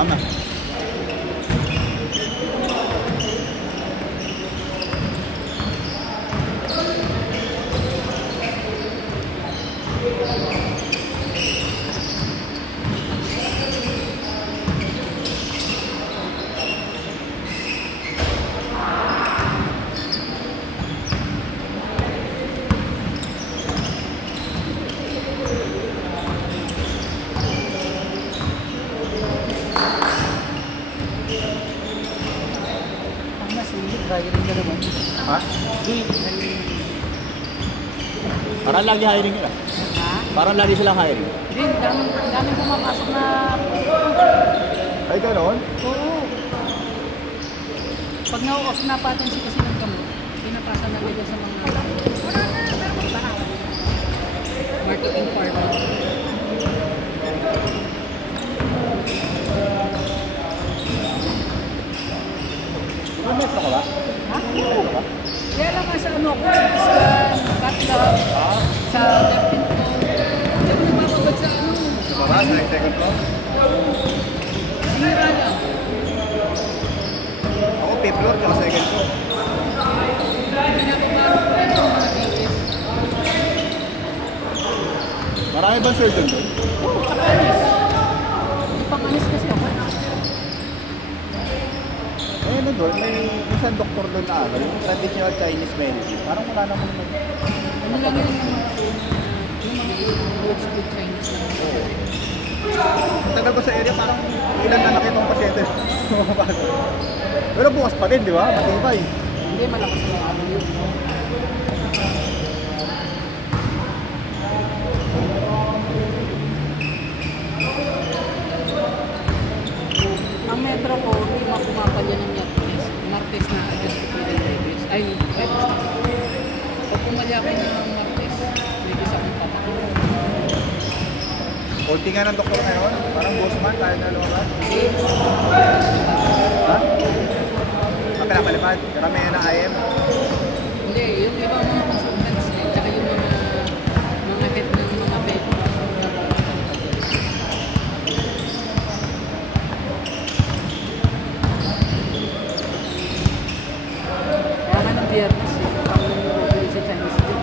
Tama. Ha? Parang lagi hiring nila. Ha? Parang lagi silang hiring. Hindi, daming pumapasok na... Ay, gano'n? Oo. Pag na-off na patensi kasi ng gamot, pinapasa na nila sa mga... marketing pharma. Umet ka ba? Ha? Oo. Kaya lang nga sa ano ko, scan, cut-lab, sa leptin ko. Hindi ko nagpapagod sa ano. Sa baba, sa second floor? Hira lang. Ako, fifth floor, tsaka second floor. Hindi na ito mga bilis. Marami bang surgeon doon? Oo, tsaka anis. Hindi pang anis kasi ako. Eh, ano doon, may isang doktor doon na ano, yung traditional Chinese medicine. Parang wala naman naman. Ano lang yun yung mga old school Chinese na. Ang tagal ko sa area, parang ilan na nakita ng pasyente. Pero bukas pa din, di ba? Matibay. Hindi, malakas na ano yun. Ang metro ko, hindi mapumapalya ng Martes na adjust ko pwede Davis. Ay, pag pumali ako ng Martes, Davis akong papakulong. Konti nga ng doktor ngayon, parang Bosman, tayo na lumabas. Ha? Pinapalipad, karamihan ng IM. Hindi, yung ibang mga consultants eh, tsaka yung mga head ng mga bed. Kaya nga ng biyernes eh, ang nag-review sa Chinese New Year.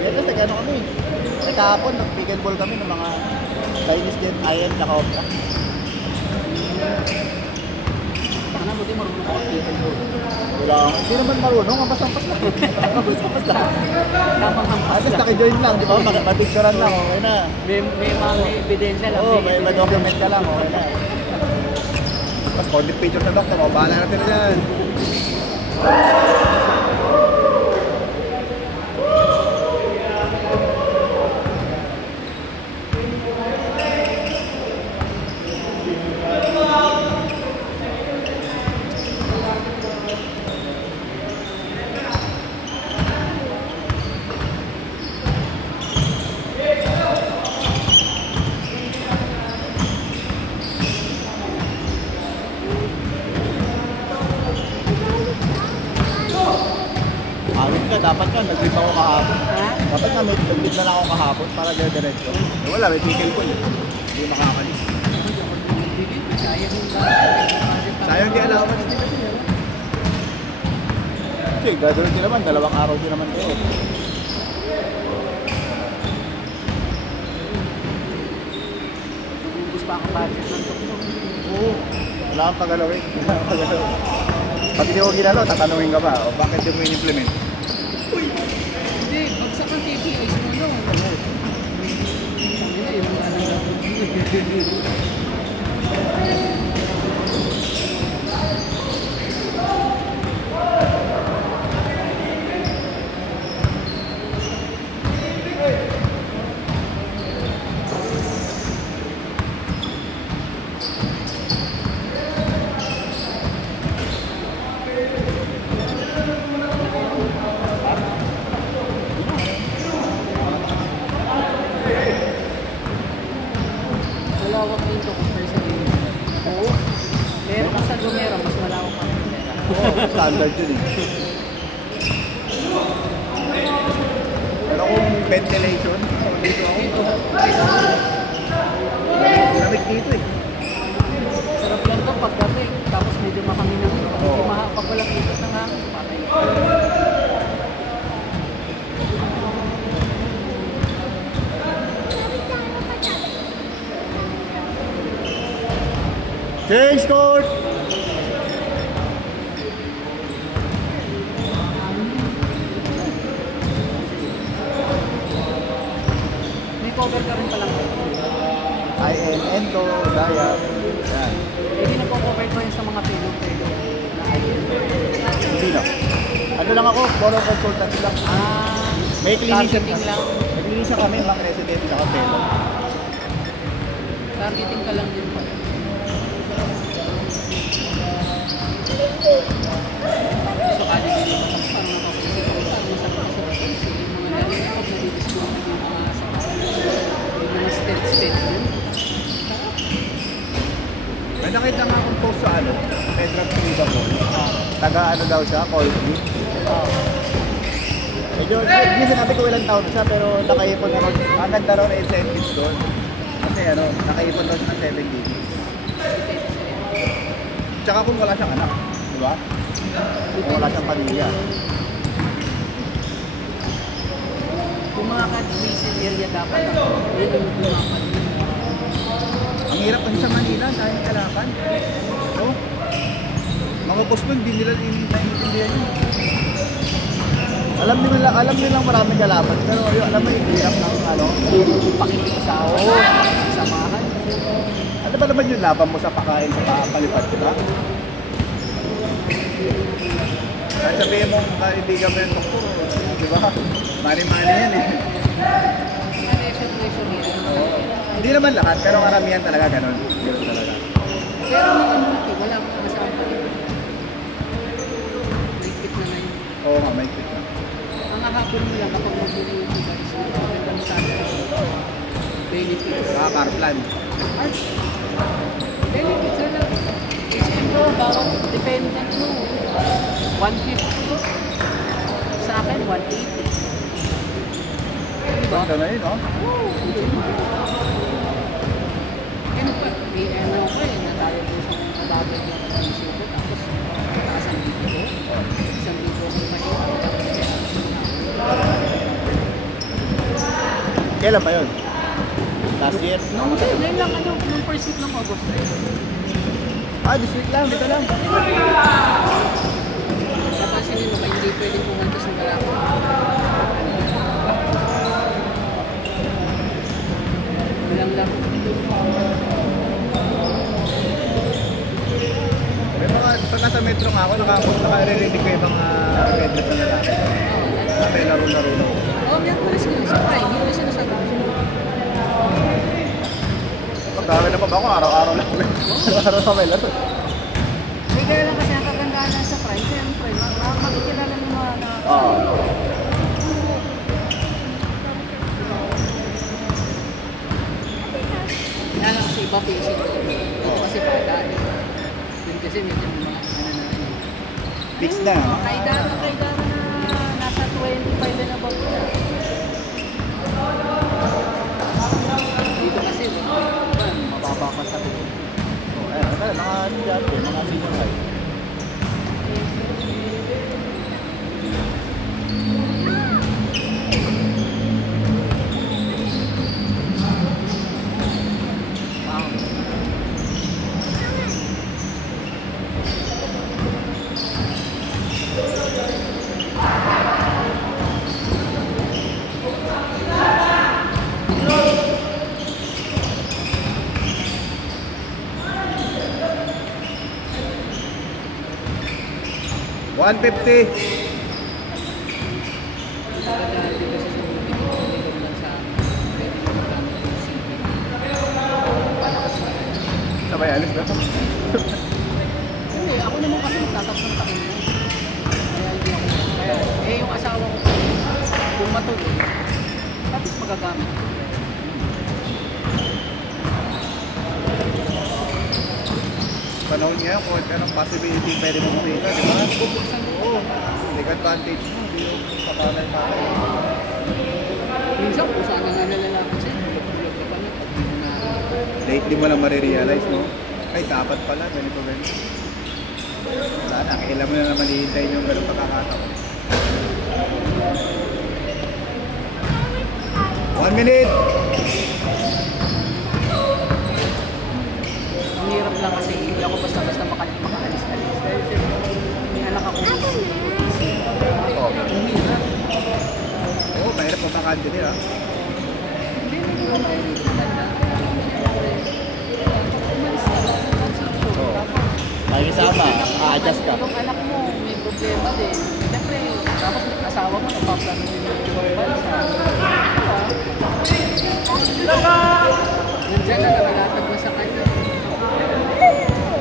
Yan kasi gano'n kami. Eh kahapon, nag-pickleball kami ng mga Chinese din, IM na kaopta. Baka na buti marunong ako pickleball. Wala, hindi naman marunong, ampas-ampas lang. Ampas-ampas lang. Tamang hampas At least lang. naki-join lang, di ba? Makipag-picturean lang, okay na. May mga ebidensya lang. Oo, may document ka lang, okay na. Tapos content picture na doktor, bahala natin na dyan. Dapat nga, nag-leave ako kahapon. Ha? Dapat nga, nag-leave na lang ako kahapon para dire-diretso. Eh, wala, may pickle ko. Hindi makakalis. Sayang di allowance. Kasi gagawin din naman, 2 araw din naman kayo. Ubus pa ang budget ng doktor. Oo. Wala kang pagalawin. Pag hindi ko ginalo, tatanungin ka ba? O bakit yung in-implement? Hindi, bagsak ang TV, ayos mo lang. Sabi na, yung mga malawak yung doktor sa inyo. Oo. Pero kung sa Lumera, mas malawak ang Lumera. Oo, standard yun eh. Pero kung ventilation. Dito ako. Dito, Lamig dito eh. sarap lang to paggabi. Tapos medyo makaminan. Medyo pag walang ikot ng hangin, patay. Change court! May cover ka rin palang. INN to, Daya. Yan. Hindi nagko-cover ko yun sa mga pelo-pelo na IN. Hindi na. Ano lang ako, foreign consultant lang. May clinician Targeting lang. May clinician kami, mga resident sa hotel. Targeting ka lang din pa. So, kali din yung parang nakapulisip ako. Parang sa pagkasabay yung mga narinig ako na didiscount yung mga state yun. May nakita nga akong post sa ano, Pedro Piliba ko. Taga ano daw siya, Colby. Medyo, hindi sinabi ko ilang taon na siya, pero nakaipon na ron. Ang ganda ron incentives doon. Kasi ano, nakaipon doon ng 7 digits. Tsaka kung wala siyang anak, di ba? Kung wala siyang pamilya. Kung mga ka-recent area dapat ako, yun yung bumapat. Ang hirap kasi sa Manila, sayang kalaban. So, mga boss doon, hindi nila naiintindihan yun. Alam nilang maraming kalaban, pero yun, alam mo yung hirap ng ano, Pakikisawa, samahan. ano ba naman yung laban mo sa pakain sa palipad, di ba? Kahit sabihin mo, kaibigan mo yung tungkol, di ba? Mani-mani yan eh. Pressure yan. Hindi naman lahat, pero karamihan talaga ganun. Ganun talaga. Pero mga ano, wala akong masamang palipad. May fit na yun. Oo nga, may tip na. Ang hahapon mo lang kapag magbili yung guys, magandang sana benefits. Car plan. Benefits na lang. Isipin mo, bawat dependent mo, 150. Sa akin, 180. Diba? Ganda na yun, no? Ano pa? May ano ko eh, natayo ko sa mga bagay ng isip ko. Tapos, mataas ang dito ko. Isang dito ko mahirap. Kailan ba yun? Last year? Ngayon lang ano, nung first week ng August. Ah, this week lang, dito lang. Napansinin mo ba, hindi pwedeng pumunta sa Galako. Walang lang. May mga, pag nasa metro nga ako, nakaririnig ko yung mga medyo na lalaki. May laro-laro na. Oo, may pulis ko sa Prime. Hindi ko sinasabi ko. Pagkawin na pa ba ako, araw-araw lang. Araw-araw pa may laro. May kaya lang kasi ang kagandahan lang sa Prime. Siyempre, makikilala ng mga Oo. Kaya lang kasi iba basic ko. Ito kasi bata eh. Yun kasi medyo mga ano na rin. Fix na. Kaidara na nasa 25 na ba po na. Dito kasi, mababa pa sa ito. Ayun, mga dyan, mga senior high. $150. Sabay alis na. Hindi, ako naman kasi magtatatang taon na. Kaya hindi ako. Kaya, yung asawa ko, kung matuloy, tapos magagamit. Panahon ngayon, kung anong possibility pwede mo kumita, di ba? Bubuksan mo. Oo. Take advantage mo, hindi yung sa palay-palay. Minsan kung saan nga nalalapit sa'yo, bulag ka pala. Lately mo lang marirealize, no? Ay, dapat pala, ganito. Wala na, kailan mo na naman hihintayin yung ganun pagkakataon. 1 minute! Ang hirap lang kasi hindi ako basta-basta makaalis-alis. Dahil siyempre, may anak ako. Oo. Ang hirap. Oo, mahirap mo makandili, ha? Hindi naman maganda. Siyempre, umalis ka lang ng sitio. Oo. Tapos, Makikisama, a-adjust ka. yung anak mo, may problema din. Siyempre, tapos asawa mo, napaplano din yung ibang bansa. Nandiyan na nakalatag na sa kanya.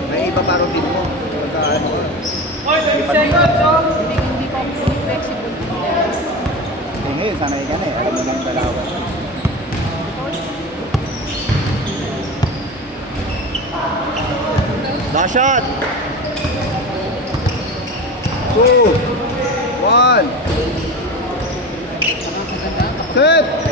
May iba pa rin din mo. Pagka ano, Hindi pa ako flexible. eh ngayon, sanay ka na eh. Alam mo na yung dalawa. Last shot! 2 1 Ang ganda. Set!